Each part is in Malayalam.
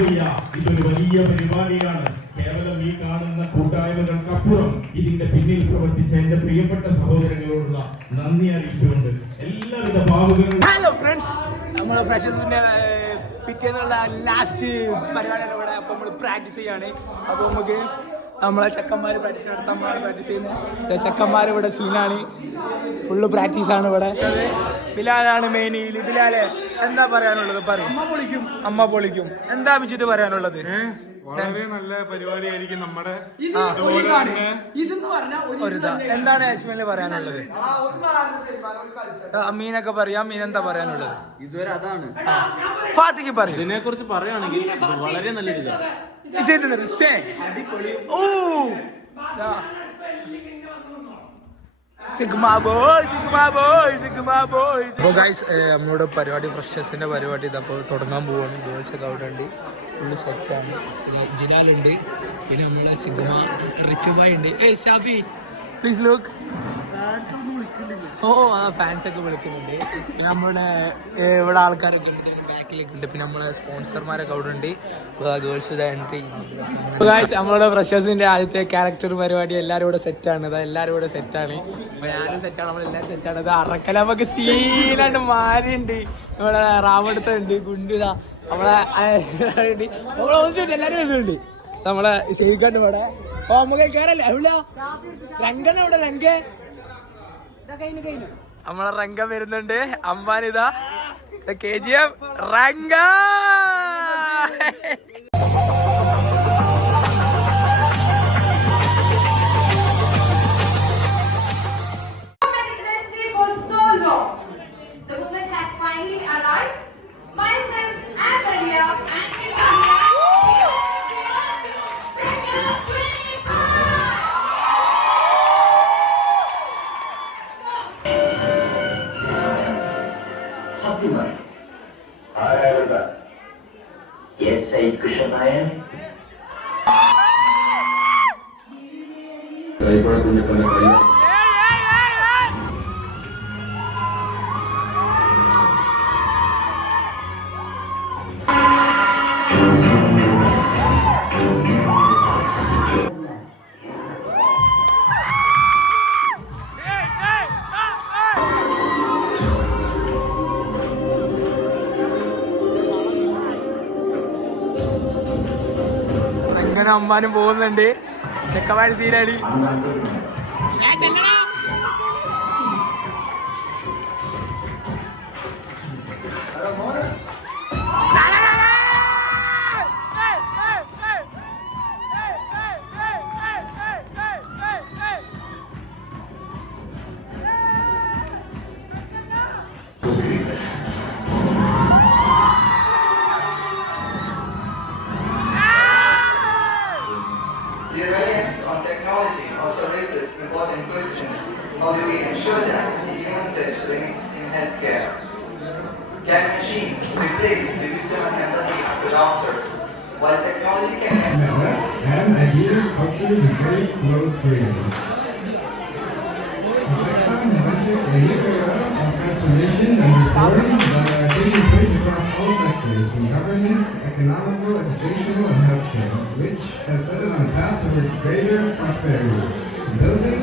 വയ്യ. ഇതൊരു വലിയ പരിപാടിയാണ്. കേവലം ഈ കാണുന്ന കൂട്ടായ്മകൾക്കപ്പുറം ഇതിന്റെ പിന്നിൽ പ്രവർത്തിച്ച എന്റെ പ്രിയപ്പെട്ട സഹോദരങ്ങളോടുള്ള നന്ദി അറിയിച്ചുകൊണ്ട് എല്ലാവിധ ഭാവുകളും. ഹലോ ഫ്രണ്ട്സ്, നമ്മൾ ഫ്രഷേഴ്സിന്റെ പിറ്റേന്നുള്ള ലാസ്റ്റ് പരിപാടിയാണ് ഇവിടെ. അപ്പോൾ നമ്മൾ പ്രാക്ടീസ് ചെയ്യാണ്. അപ്പോൾ നമുക്ക് നമ്മളെ ചെക്കന്മാർ പ്രാക്ടീസ് നടത്താൻ പ്രാക്ടീസ് ചെയ്യുന്നത്. ചെക്കന്മാർ ഇവിടെ സീനാണ്, ഫുള്ള് പ്രാക്ടീസാണ് ഇവിടെ. ബിലാലാണ് മെയിൻ. ബിലാലെ എന്താ പറയാനുള്ളത്? പറയും. അമ്മ പൊളിക്കും. എന്താ അഭിജിത്ത് പറയാനുള്ളത്? വളരെ നല്ല പരിപാടിയായിരിക്കും നമ്മുടെ. എന്താണ് ആശ്മല് പറയാനുള്ളത്? അമ്മീനൊക്കെ പറയാം. അമ്മീൻ എന്താ പറയാനുള്ളത്? ഇതുവരെ അതാണ് ഫാത്തിക്ക് പറയും. ഇതിനെ കുറിച്ച് പറയുകയാണെങ്കിൽ വളരെ നല്ലൊരു ഇതാണ്. നമ്മളുടെ പരിപാടി ഫ്രഷേഴ്സിന്റെ പരിപാടി ഇതപ്പോൾ തുടങ്ങാൻ പോവാണ്. ഗേൾസ് ഒക്കെ അവിടെ ഉണ്ട്, ഫുള്ള് സെറ്റാണ്. പിന്നെ ജിലാലുണ്ട്, പിന്നെ നമ്മളെ സിഗ്മ റിച്ച് ബോയ് ഉണ്ട്. Shafi please look. ഫാൻസ് ഒക്കെ വിളിക്കുന്നുണ്ട്. പിന്നെ നമ്മുടെ ഇവിടെ ആൾക്കാരൊക്കെ ഉണ്ട്, ബാക്കിലേക്ക് ഉണ്ട്. പിന്നെ നമ്മളെ സ്പോൺസർമാരൊക്കെ അവിടെ ഉണ്ട്. Girls entry. നമ്മളുടെ ഫ്രഷേഴ്സിന്റെ ആദ്യത്തെ ക്യാരക്ടർ പരിപാടി എല്ലാവരും ഇവിടെ സെറ്റാണ്. എല്ലാവരും ഇവിടെ സെറ്റാണ്. അപ്പൊ ഞാനും സെറ്റാണ്, നമ്മളെല്ലാവരും സെറ്റാണ്. അത് അറക്കല നമുക്ക് സീനായിട്ട് മാറിയുണ്ട്. ഇവിടെ റാവെടുത്തുണ്ട്, ഗുണ്ടുതാ നമ്മളെ എല്ലാവരും വരുന്നുണ്ട്. നമ്മളെ ഷെയ്ഖാണ്ട് ഇവിടെ. ഓ നമുക്ക് കയറല്ലേ? എവിടെ രംഗൻ? എവിടെ രംഗ? നമ്മളെ രംഗ വരുന്നുണ്ട്. അമ്പാനിതാ KGF രംഗ. Yes, Said Krishnayan. അങ്ങനെ അമ്മാനും പോകുന്നുണ്ട്. ചെക്കന്മാര് സീനാണ്. The reliance on technology also raises important questions. How do we ensure that the human touch remains in healthcare? Can machines replace the wisdom and empathy of the doctor? While technology can and ideas cultures is very close friends. A new era of transformation and reform that are taking place across all sectors in governance, economical, educational, and healthcare, which has set it on a path towards greater prosperity. Building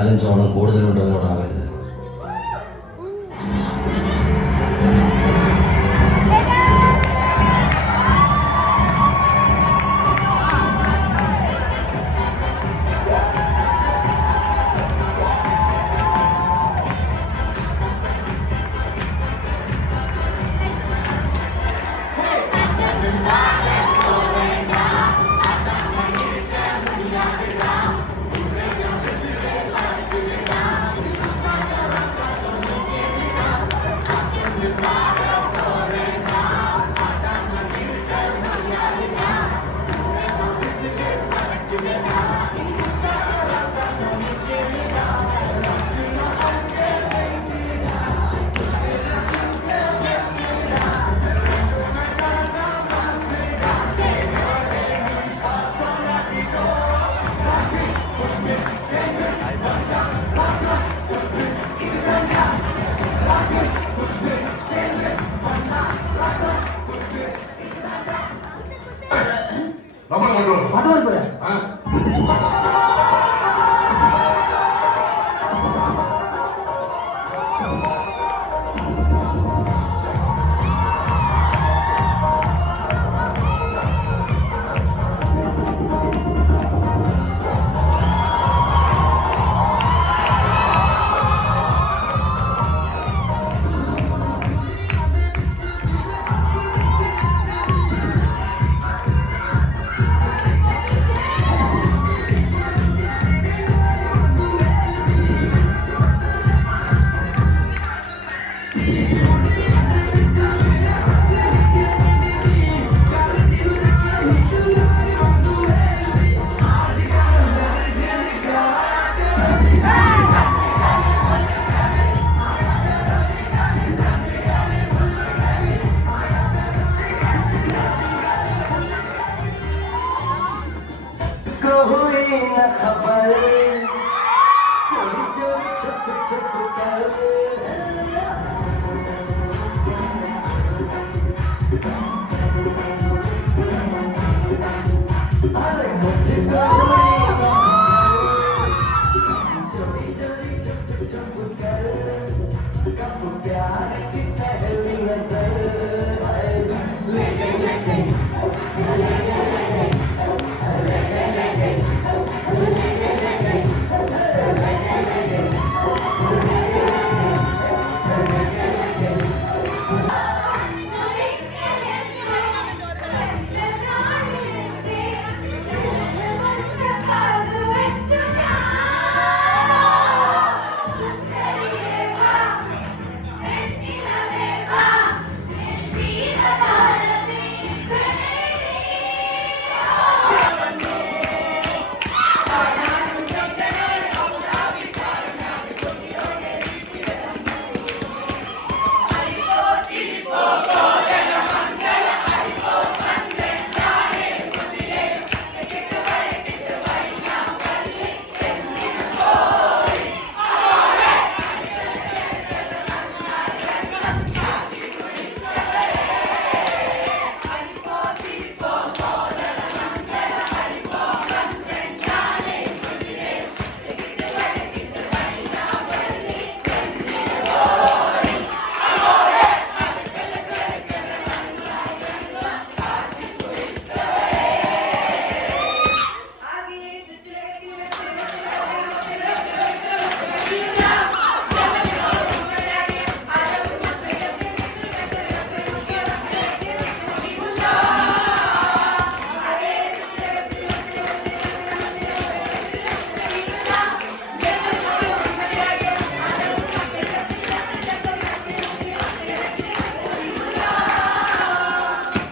4-5 Onam കൂടുതലുണ്ടോന്നോടാവരുത്.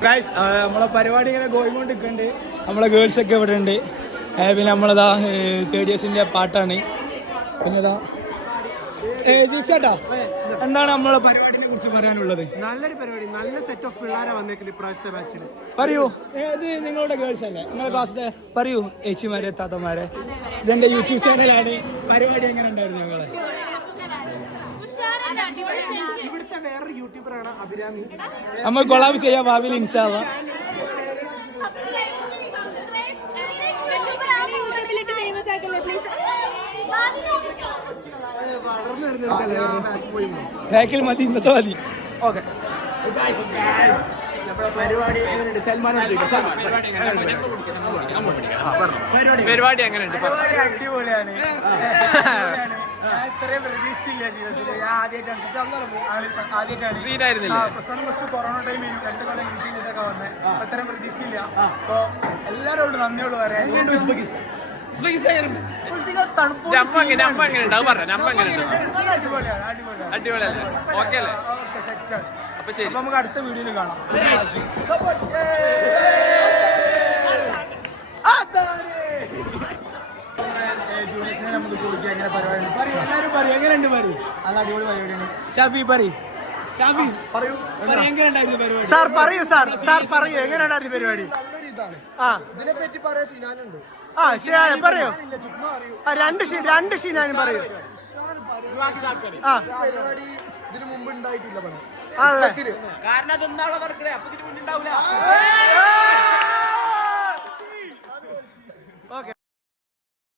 ഗൈസ് നമ്മളെ പരിപാടി ഇങ്ങനെ പോയിക്കൊണ്ടിരിക്കുന്നുണ്ട്. നമ്മളെ ഗേൾസൊക്കെ ഇവിടെ ഉണ്ട്. പിന്നെ നമ്മളതാ തേർഡ് ഇയേഴ്സിൻ്റെ പാട്ടാണ്. പിന്നെ ഇതാ ചേട്ടാ, എന്താണ് നമ്മളെ പരിപാടിനെ കുറിച്ച് പറയാനുള്ളത്? നല്ലൊരു പരിപാടി, നല്ല സെറ്റ് ഓഫ് പിള്ളേരെ വന്നേക്കില്ല ഇപ്രാവശ്യത്തെ ബാച്ചിൽ. പറയൂ, ഇത് നിങ്ങളുടെ ഗേൾസ് അല്ലേ? നിങ്ങളുടെ ക്ലാസ്സിലെ പറയൂ ചേച്ചിമാരെ, താത്തമാരെ. ഇതെന്റെ യൂട്യൂബ് ചാനലാണ്. പരിപാടി എങ്ങനെ ഉണ്ടായിരുന്നു ഞങ്ങളെ? ഇവിടുത്തെ വേറൊരു യൂട്യൂബറാണ് അഭിരാമി. നമ്മൾ കൊളാബ് ചെയ്യാം ഭാവിയിൽ ഇൻഷാ അല്ലാഹ്. Famous ആക്കല്ലേ please. ബാക്കിൽ മതി ഇന്നത്തെ മതി. ഓക്കെ പരിപാടി എങ്ങനെയുണ്ട്? സൽമാനോട് ചോദിക്കാം. പരിപാടി എങ്ങനെയുണ്ട്? പരിപാടി അടിപൊളിയാണ്. ഞാൻ ഇത്രയും പ്രതീക്ഷയില്ല ജീവിതത്തിൽ. ഞാൻ ആദ്യമായിട്ടാണ് പ്രശ്നം കുറച്ച് കൊറോണ ടൈമിൽ 2 കൊല്ലം വീട്ടിലൊക്കെ വന്നത്. അത്രയും പ്രതീക്ഷയില്ല. അപ്പൊ എല്ലാവരോടും നന്ദിയോട് പറയാം. നമുക്ക് അടുത്ത വീഡിയോയിൽ കാണാം. ജൂനിയേഴ്സിനെ നമുക്ക് ചോദിക്കാം എങ്ങനെ പരിപാടി. എല്ലാവരും പറയും എങ്ങനെയുണ്ട് പറയും. അത് അടിപൊളി പരിപാടിയാണ്. ഷാഫി പറയും. ഷാഫി പറയൂ എങ്ങനെയുണ്ടായിരുന്നു പരിപാടി? സാർ പറയൂ. സാർ പറയൂ എങ്ങനെയുണ്ടായിരുന്നു പരിപാടി? ആ ഇതിനെപ്പറ്റി പറയാൻ സിനാനുണ്ട്. ആ ശരിയാണ് പറയൂ. രണ്ട് ഷീനാനും പറയൂ. ആ പരിപാടി ഇതിനു മുമ്പ് ഉണ്ടായിട്ടില്ല. ആണല്ലേ? കാരണം അതെന്താണോ നടക്കണേ. അപ്പൊ ഇതിന് മുന്നുണ്ടാവില്ല.